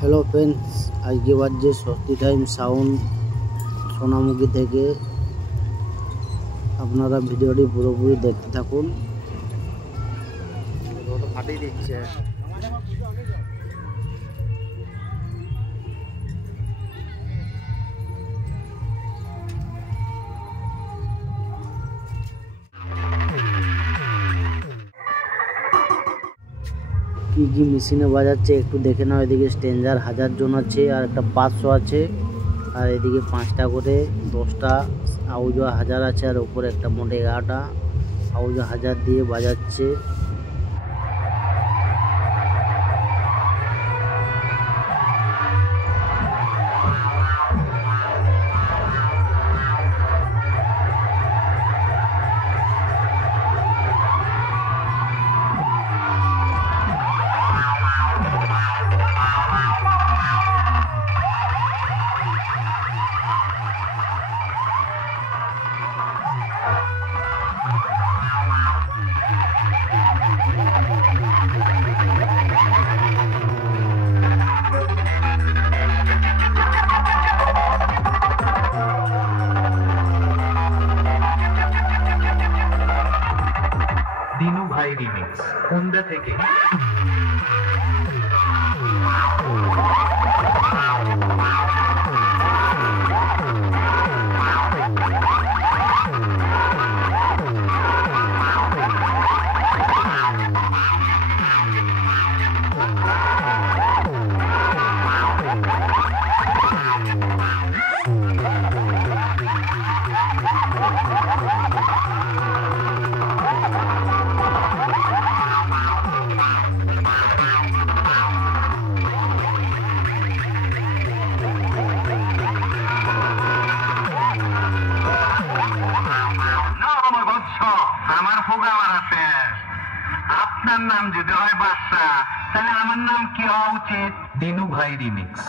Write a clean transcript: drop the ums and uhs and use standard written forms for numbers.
Hello friends आज के बाद जो स्वस्ति टाइम साउंड सोनामुखी থেকে আপনারা ভিডিওটি পুরোপুরি দেখতে থাকুন। তো ফাটিয়ে দিচ্ছে কি কি মেশিনে বাজাচ্ছে একটু দেখে নাও। এদিকে স্ট্রেঞ্জার 1000 জন আছে আর একটা 500 আছে, আর এদিকে 5টা করে 10টা আউজা 1000 আছে, আর উপরে একটা মোটে 11টা আউজা 1000 দিয়ে বাজাচ্ছে। दिनू भाई रिमिक्स कुंदा থেকে আমার প্রোগ্রামার আছে। আপনার নাম যদি হয় বাদশা, তাহলে আমার নাম কি হওয়া উচিত? দিনু ভাই রিমিক্স।